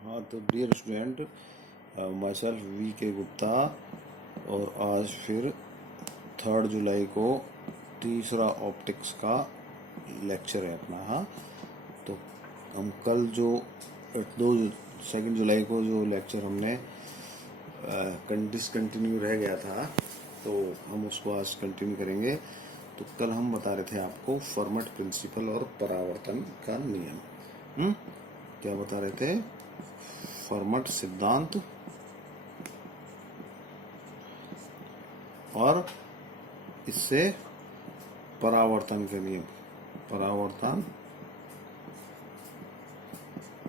हाँ तो dear student, myself V K Gupta. और आज फिर 3 जुलाई को तीसरा ऑप्टिक्स का लेक्चर है अपना। हाँ तो हम कल जो 2 जुलाई को जो लेक्चर हमने डिसकंटिन्यू रह गया था, तो हम उसको आज कंटिन्यू करेंगे। तो कल हम बता रहे थे आपको फर्मट प्रिंसिपल और परावर्तन का नियम। क्या बता रहे थे? फर्मट सिद्धांत और इससे परावर्तन के नियम, परावर्तन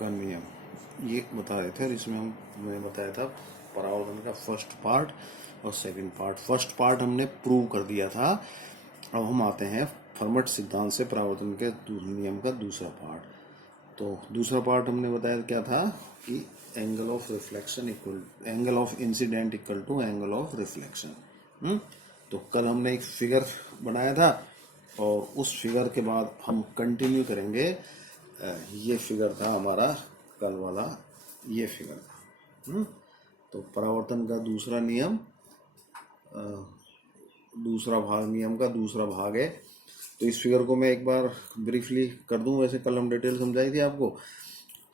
का नियम ये बता रहे थे। और इसमें मैंने बताया था परावर्तन का फर्स्ट पार्ट और सेकंड पार्ट। फर्स्ट पार्ट हमने प्रूव कर दिया था। अब हम आते हैं फर्मट सिद्धांत से परावर्तन के नियम का दूसरा पार्ट। तो दूसरा पार्ट हमने बताया क्या था कि angle of reflection equal angle of incident equal to angle of reflection. तो कल हमने एक फिगर बनाया था और उस फिगर के बाद हम कंटिन्यू करेंगे। ये फिगर था हमारा कल वाला, ये फिगर था। तो परावर्तन का दूसरा नियम, दूसरा भाग, नियम का दूसरा भाग है। तो इस फिगर को मैं एक बार ब्रीफली कर दूं, वैसे कल हम डिटेल समझाई थी आपको।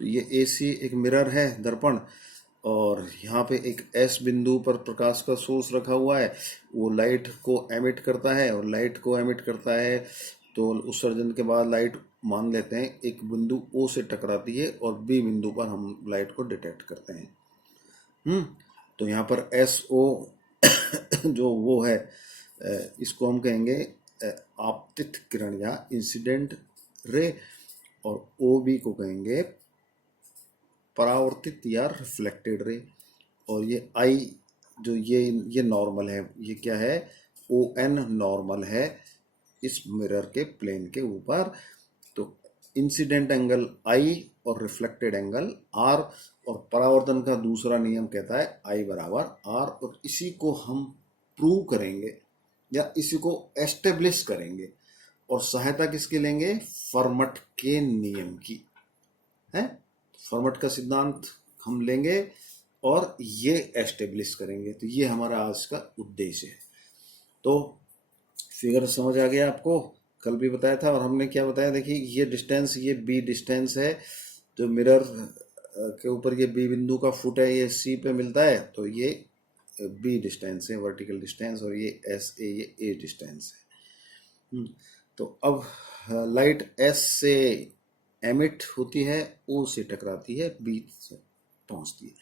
तो ये एसी एक मिरर है, दर्पण, और यहाँ पे एक एस बिंदु पर प्रकाश का सोर्स रखा हुआ है। वो लाइट को एमिट करता है, और लाइट को एमिट करता है तो उत्सर्जन के बाद लाइट मान लेते हैं एक बिंदु ओ से टकराती है, और बी बिंदु पर हम लाइट को डिटेक्ट करते हैं। तो यहाँ पर एस ओ जो वो है, इसको हम कहेंगे आपतित किरण या इंसिडेंट रे, और ओ बी को कहेंगे परावर्तित या रिफ्लेक्टेड रे। और ये आई जो ये नॉर्मल है, ये क्या है? ओ एन नॉर्मल है इस मिरर के प्लेन के ऊपर। तो इंसिडेंट एंगल आई और रिफ्लेक्टेड एंगल आर, और परावर्तन का दूसरा नियम कहता है आई बराबर आर। और इसी को हम प्रूव करेंगे या इसी को एस्टेब्लिश करेंगे, और सहायता किसकी लेंगे? फर्मट के नियम की है। फर्मट का सिद्धांत हम लेंगे और ये एस्टेब्लिश करेंगे। तो ये हमारा आज का उद्देश्य है। तो फिगर समझ आ गया आपको? कल भी बताया था। और हमने क्या बताया, देखिए ये डिस्टेंस, ये बी डिस्टेंस है जो मिरर के ऊपर ये बी बिंदु का फुट है, ये सी पे मिलता है। तो ये बी डिस्टेंस है, वर्टिकल डिस्टेंस, और ये एस ए, ये ए डिस्टेंस है। तो अब लाइट एस से एमिट होती है, ओ से टकराती है, बी से पहुंचती है।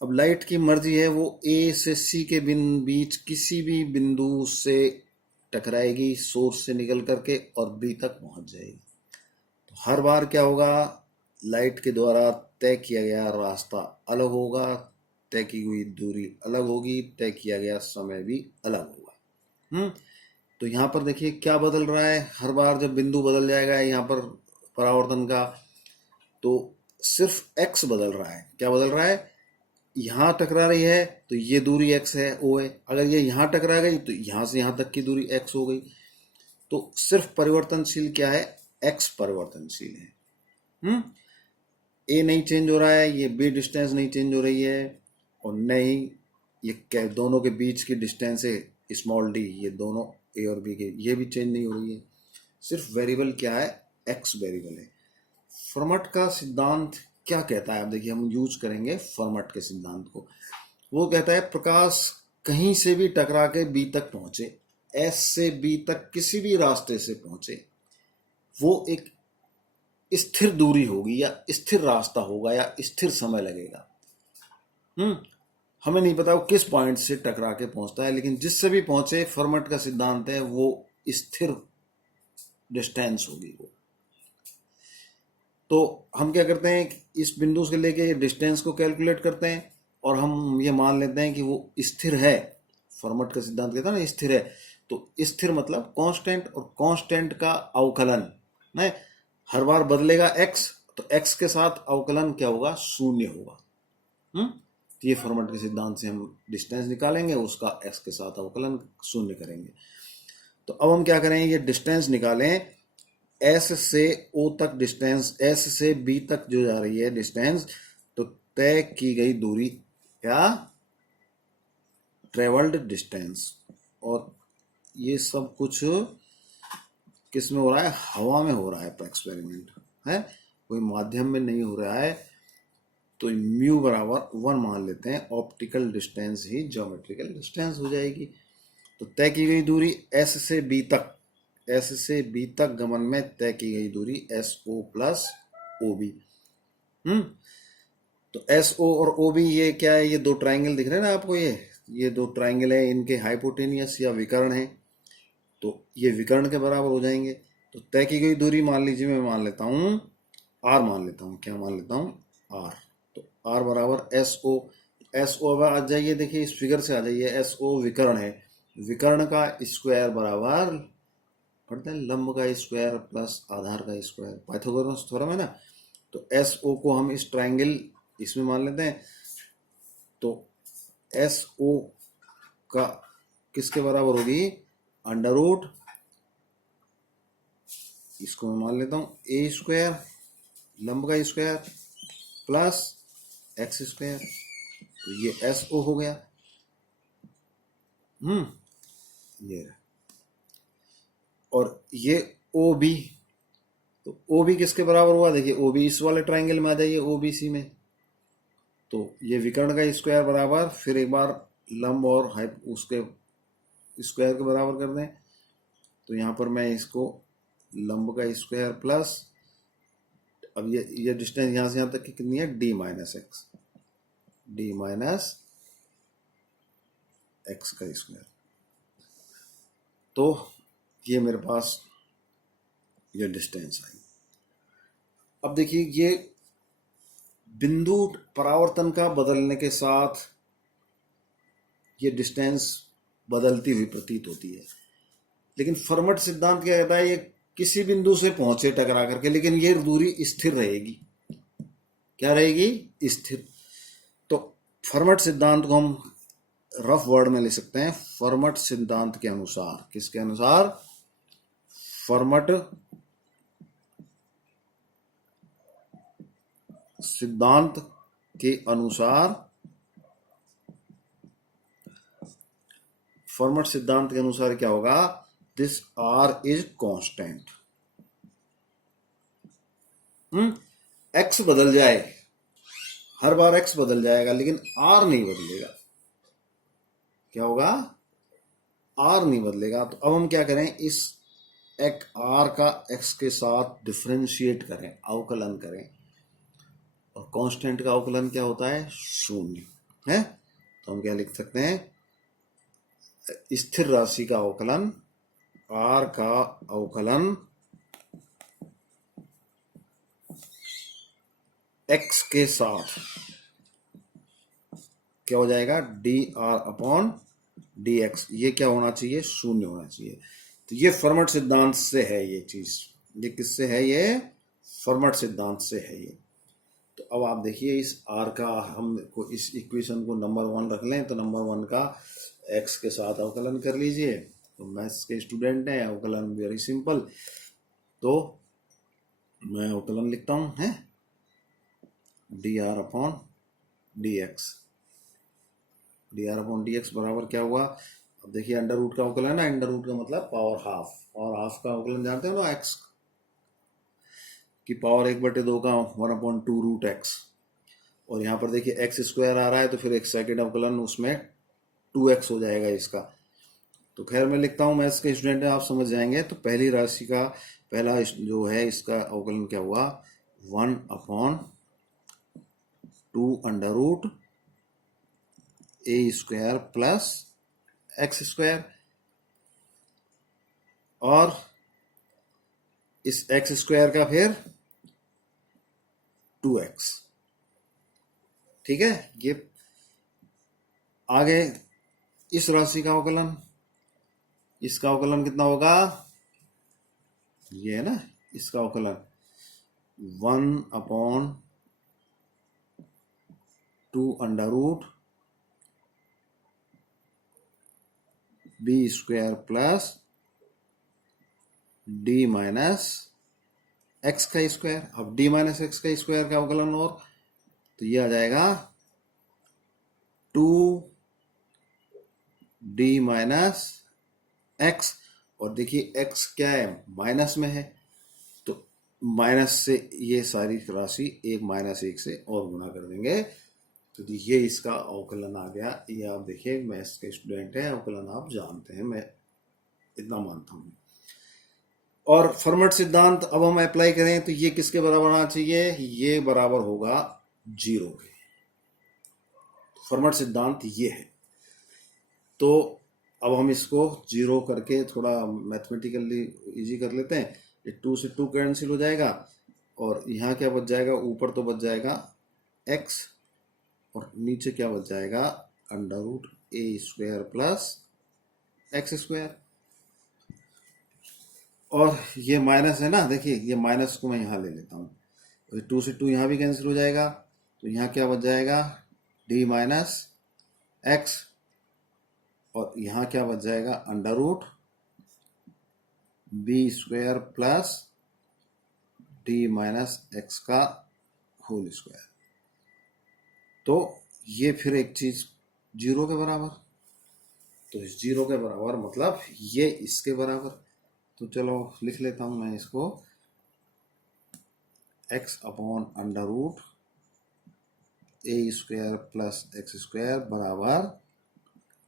अब लाइट की मर्जी है, वो ए से सी के बीच किसी भी बिंदु से टकराएगी सोर्स से निकल करके और बी तक पहुंच जाएगी। तो हर बार क्या होगा? लाइट के द्वारा तय किया गया रास्ता अलग होगा, तय की हुई दूरी अलग होगी, तय किया गया समय भी अलग होगा। तो यहाँ पर देखिए क्या बदल रहा है। हर बार जब बिंदु बदल जाएगा यहाँ पर परावर्तन का, तो सिर्फ एक्स बदल रहा है। क्या बदल रहा है? यहाँ टकरा रही है तो ये दूरी एक्स है, ओ है। अगर ये यहाँ टकरा गई तो यहाँ से यहाँ तक की दूरी एक्स हो गई। तो सिर्फ परिवर्तनशील क्या है? एक्स परिवर्तनशील है। ए नहीं चेंज हो रहा है, ये बी डिस्टेंस नहीं चेंज हो रही है, और नहीं ये दोनों के बीच की डिस्टेंस है स्मॉल डी, ये दोनों ए और बी के, ये भी चेंज नहीं हो रही है। सिर्फ वेरिएबल क्या है? एक्स वेरिएबल है। फर्मट का सिद्धांत क्या कहता है? आप देखिए, हम यूज करेंगे फर्मट के सिद्धांत को। वो कहता है प्रकाश कहीं से भी टकरा के बी तक पहुंचे, एस से बी तक किसी भी रास्ते से पहुंचे, वो एक स्थिर दूरी होगी या स्थिर रास्ता होगा या स्थिर समय लगेगा। हमें नहीं पता वो किस पॉइंट से टकरा के पहुंचता है, लेकिन जिससे भी पहुंचे, फर्मट का सिद्धांत है वो स्थिर डिस्टेंस होगी वो। तो हम क्या करते हैं, इस बिंदु से लेके डिस्टेंस को कैलकुलेट करते हैं और हम ये मान लेते हैं कि वो स्थिर है। फर्मट का सिद्धांत कहता है ना स्थिर है। तो स्थिर मतलब कांस्टेंट, और कांस्टेंट का अवकलन है, हर बार बदलेगा एक्स, तो एक्स के साथ अवकलन क्या होगा? शून्य होगा। तो ये फर्मट के सिद्धांत से हम डिस्टेंस निकालेंगे, उसका एक्स के साथ अवकलन शून्य करेंगे। तो अब हम क्या करें, ये डिस्टेंस निकालें। एस से ओ तक डिस्टेंस, एस से बी तक जो जा रही है डिस्टेंस, तय की गई दूरी या ट्रेवल्ड डिस्टेंस। और ये सब कुछ किस में हो रहा है? हवा में हो रहा है एक्सपेरिमेंट, है कोई माध्यम में नहीं हो रहा है। तो म्यू बराबर 1 मान लेते हैं, ऑप्टिकल डिस्टेंस ही ज्योमेट्रिकल डिस्टेंस हो जाएगी। तो तय की गई दूरी एस से बी तक, एस से बी तक गमन में तय की गई दूरी S O plus O B. तो एस ओ और ओ बी ये क्या है? ये दो ट्राइंगल दिख रहे हैं ना आपको, ये दो ट्राइंगल है, इनके हाइपोटेनियस या विकर्ण है, तो ये विकर्ण के बराबर हो जाएंगे। तो तय की गई दूरी मान लीजिए, मैं मान लेता हूँ आर, मान लेता हूँ, क्या मान लेता हूँ? आर। तो आर बराबर एस ओ, एस ओ अब आ जाइए, देखिए इस फिगर से आ जाइए, एस ओ विकर्ण है, विकर्ण का स्क्वायर बराबर पढ़ते हैं लंब का स्क्वायर प्लस आधार का स्क्वायर, पाइथागोरस थ्योरम है ना। तो एस ओ को हम इस ट्राइंगल इसमें मान लेते हैं। तो एस ओ का किसके बराबर होगी? अंडर रूट, इसको मैं मान लेता हूँ ए स्क्वायर, लंब का स्क्वायर प्लस एक्स स्क्वायर। तो ये एस ओ हो गया। ये और ये ओ बी, तो ओ बी किसके बराबर हुआ? देखिए ओ बी इस वाले ट्राइंगल में आ जाइए, ओ बी सी में। तो ये विकर्ण का स्क्वायर बराबर, फिर एक बार लंब और हाइप उसके स्क्वायर के बराबर कर दें। तो यहाँ पर मैं इसको लंब का स्क्वायर प्लस, अब ये डिस्टेंस यहाँ से यहाँ तक की कितनी है? D minus x, D minus X का स्क्वायर। तो ये मेरे पास ये डिस्टेंस आई। अब देखिए ये बिंदु परावर्तन का बदलने के साथ ये डिस्टेंस बदलती हुई प्रतीत होती है, लेकिन फर्मट सिद्धांत क्या कहता है? ये किसी बिंदु से पहुंचे टकरा करके, लेकिन ये दूरी स्थिर रहेगी। क्या रहेगी? स्थिर। तो फर्मट सिद्धांत को हम रफ वर्ड में ले सकते हैं, फर्मट सिद्धांत के अनुसार, किसके अनुसार? फर्मट सिद्धांत के अनुसार, फर्मट सिद्धांत के अनुसार क्या होगा? This R is constant. X बदल जाए, हर बार एक्स बदल जाएगा, लेकिन आर नहीं बदलेगा। क्या होगा? आर नहीं बदलेगा। तो अब हम क्या करें? इस एक आर का एक्स के साथ डिफरेंशिएट करें, अवकलन करें। और कांस्टेंट का अवकलन क्या होता है? शून्य है। तो हम क्या लिख सकते हैं? स्थिर राशि का अवकलन, आर का अवकलन एक्स के साथ क्या हो जाएगा? D R upon D x. ये क्या होना चाहिए? शून्य होना चाहिए। तो ये फर्मट सिद्धांत से है ये चीज। ये किससे है? ये फर्मट सिद्धांत से है ये। तो अब आप देखिए इस आर का, हम को इस इक्वेशन को नंबर 1 रख लें, तो नंबर 1 का एक्स के साथ अवकलन कर लीजिए। तो मैथ्स के स्टूडेंट हैं, अवकलन वेरी सिंपल। तो मैं अवकलन लिखता हूं, है D R upon D x, D R upon D x बराबर क्या हुआ? अब देखिए अंडर रूट का अवकलन है ना, अंडर रूट का मतलब पावर हाफ, और हाफ का अवकलन जानते हो ना, एक्स की पावर 1/2 का 1/2 रूट एक्स। और यहाँ पर देखिए एक्स स्क्वायर आ रहा है, तो फिर एक सेकेंड अवकलन उसमें 2x हो जाएगा इसका। तो खैर मैं लिखता हूँ, मैथ्स के स्टूडेंट हैं, आप समझ जाएंगे। तो पहली राशि का पहला जो है इसका अवकलन क्या हुआ? 1/2 under root A square plus X square, और इस एक्स स्क्वायर का फिर 2x। ठीक है। ये आगे इस राशि का अवकलन, इसका अवकलन कितना होगा? ये है ना, इसका अवकलन 1/2 under root B square plus D minus X का स्क्वायर। अब डी माइनस एक्स का स्क्वायर का अवकलन, और तो ये आ जाएगा 2d माइनस एक्स, और देखिए x क्या है, माइनस में है, तो माइनस से ये सारी राशि एक माइनस एक से और गुना कर देंगे, तो ये इसका अवकलन आ गया। ये आप देखिए, मैथ्स के स्टूडेंट हैं, अवकलन आप जानते हैं, मैं इतना मानता हूँ। और फर्मट सिद्धांत अब हम अप्लाई करें तो ये किसके बराबर आना चाहिए, ये बराबर होगा 0 के। फर्मट सिद्धांत ये है। तो अब हम इसको 0 करके थोड़ा मैथमेटिकली इजी कर लेते हैं। ये 2 से 2 कैंसिल हो जाएगा, और यहाँ क्या बच जाएगा, ऊपर तो बच जाएगा x, और नीचे क्या बच जाएगा, under root A square plus X square. और ये माइनस है ना, देखिए ये माइनस को मैं यहाँ ले लेता हूँ, तो 2 से 2 यहाँ भी कैंसिल हो जाएगा, तो यहाँ क्या बच जाएगा, d माइनस एक्स, और यहाँ क्या बच जाएगा, under root B square plus D minus X का होल स्क्वायर। तो ये फिर एक चीज 0 के बराबर, तो इस 0 के बराबर मतलब ये इसके बराबर। तो चलो लिख लेता हूं मैं इसको, x upon under root A square plus X square बराबर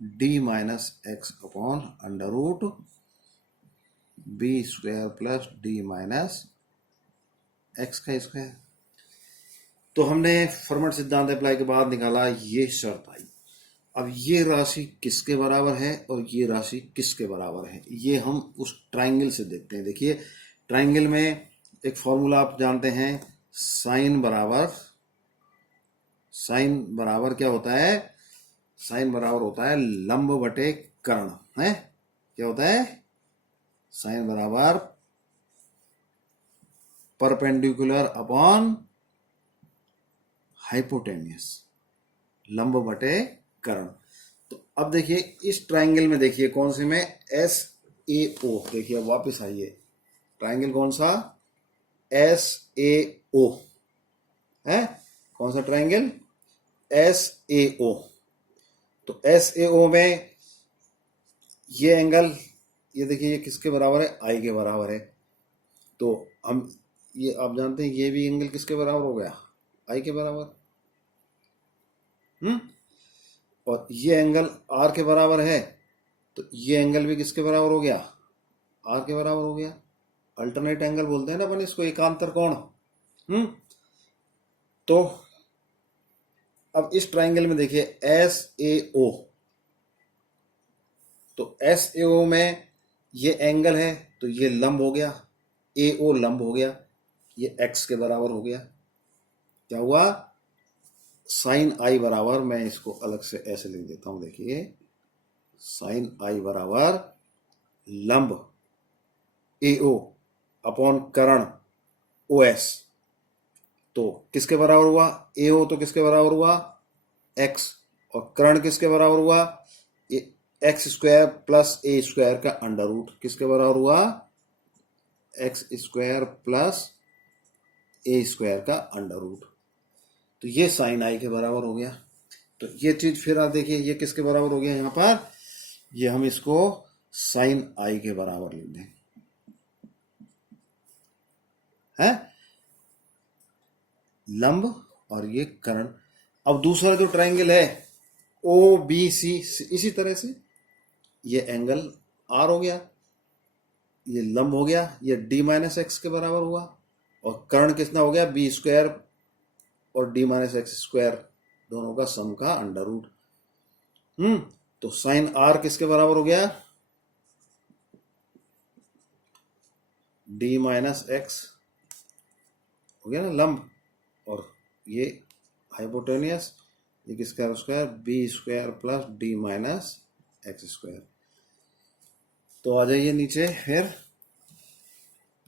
D minus X upon under root B square plus D minus X का स्क्वायर। तो हमने फर्मट सिद्धांत अप्लाई के बाद निकाला, ये शर्त आई। अब ये राशि किसके बराबर है और ये राशि किसके बराबर है, ये हम उस ट्राइंगल से देखते हैं। देखिए ट्राइंगल में एक फॉर्मूला आप जानते हैं, साइन बराबर क्या होता है, साइन बराबर होता है लंब बटे कर्ण है। क्या होता है, साइन बराबर परपेंडिकुलर अपॉन हाइपोटेन्यूस, लंब बटे कर्ण। तो अब देखिए इस ट्राइंगल में, देखिए कौन से में, एस ए ओ, देखिए वापस आइए, ट्राइंगल कौन सा, एस ए ओ है, कौन सा ट्राइंगल, एस ए ओ। तो एस ए ओ में ये एंगल, ये देखिए ये किसके बराबर है, आई के बराबर है। तो हम ये आप जानते हैं, ये भी एंगल किसके बराबर हो गया, आई के बराबर। और ये एंगल आर के बराबर है, तो ये एंगल भी किसके बराबर हो गया, आर के बराबर हो गया। अल्टरनेट एंगल बोलते हैं ना अपन इसको, एकांतर कोण। तो अब इस ट्राइंगल में देखिए एस ए ओ, तो एस ए ओ में ये एंगल है, तो ये लंब हो गया, ए ओ लंब हो गया, ये एक्स के बराबर हो गया। क्या हुआ, साइन आई बराबर, मैं इसको अलग से ऐसे लिख देता हूं, देखिए साइन आई बराबर लंब ए ओ अपॉन कर्ण ओ एस। तो किसके बराबर हुआ, ए ओ तो किसके बराबर हुआ, एक्स, और कर्ण किसके बराबर हुआ, एक्स स्क्वायर प्लस ए स्क्वायर का अंडर रूट, किसके बराबर हुआ, एक्स स्क्वायर प्लस ए स्क्वायर का अंडर रूट। तो ये साइन आई के बराबर हो गया। तो ये चीज फिर आप देखिए, ये किसके बराबर हो गया, यहां पर ये हम इसको साइन आई के बराबर लिख दें, है लंब और ये कर्ण। अब दूसरा जो ट्राइंगल है ओ बी सी, इसी तरह से ये एंगल आर हो गया, ये लंब हो गया, ये डी माइनस एक्स के बराबर हुआ, और कर्ण कितना हो गया, बी स्क्वायर और डी माइनस एक्स स्क्वायर दोनों का सम का अंडर रूट। तो साइन आर किसके बराबर हो गया, डी माइनस एक्स हो गया ना लंब, और ये हाइपोटेनियस, ये किसका square, B square plus D minus X square. तो आ जाइए नीचे, फिर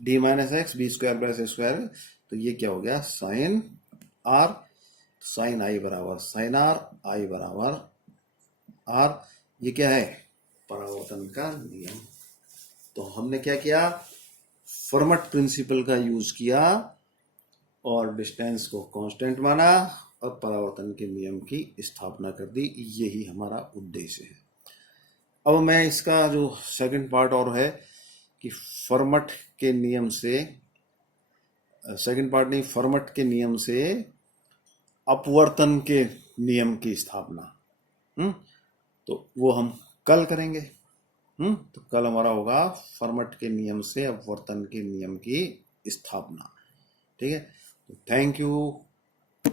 D minus X B square plus X square, तो ये क्या हो गया, साइन आर, साइन आई बराबर साइन आर, आई बराबर आर। ये क्या है, परावर्तन का नियम। तो हमने क्या किया, फर्मट प्रिंसिपल का यूज किया और डिस्टेंस को कांस्टेंट माना, और परावर्तन के नियम की स्थापना कर दी। यही हमारा उद्देश्य है। अब मैं इसका जो सेकंड पार्ट और है कि फर्मट के नियम से, सेकंड पार्ट नहीं, फर्मट के नियम से अपवर्तन के नियम की स्थापना, तो वो हम कल करेंगे। तो कल हमारा होगा फर्मट के नियम से अपवर्तन के नियम की स्थापना। ठीक है, तो थैंक यू।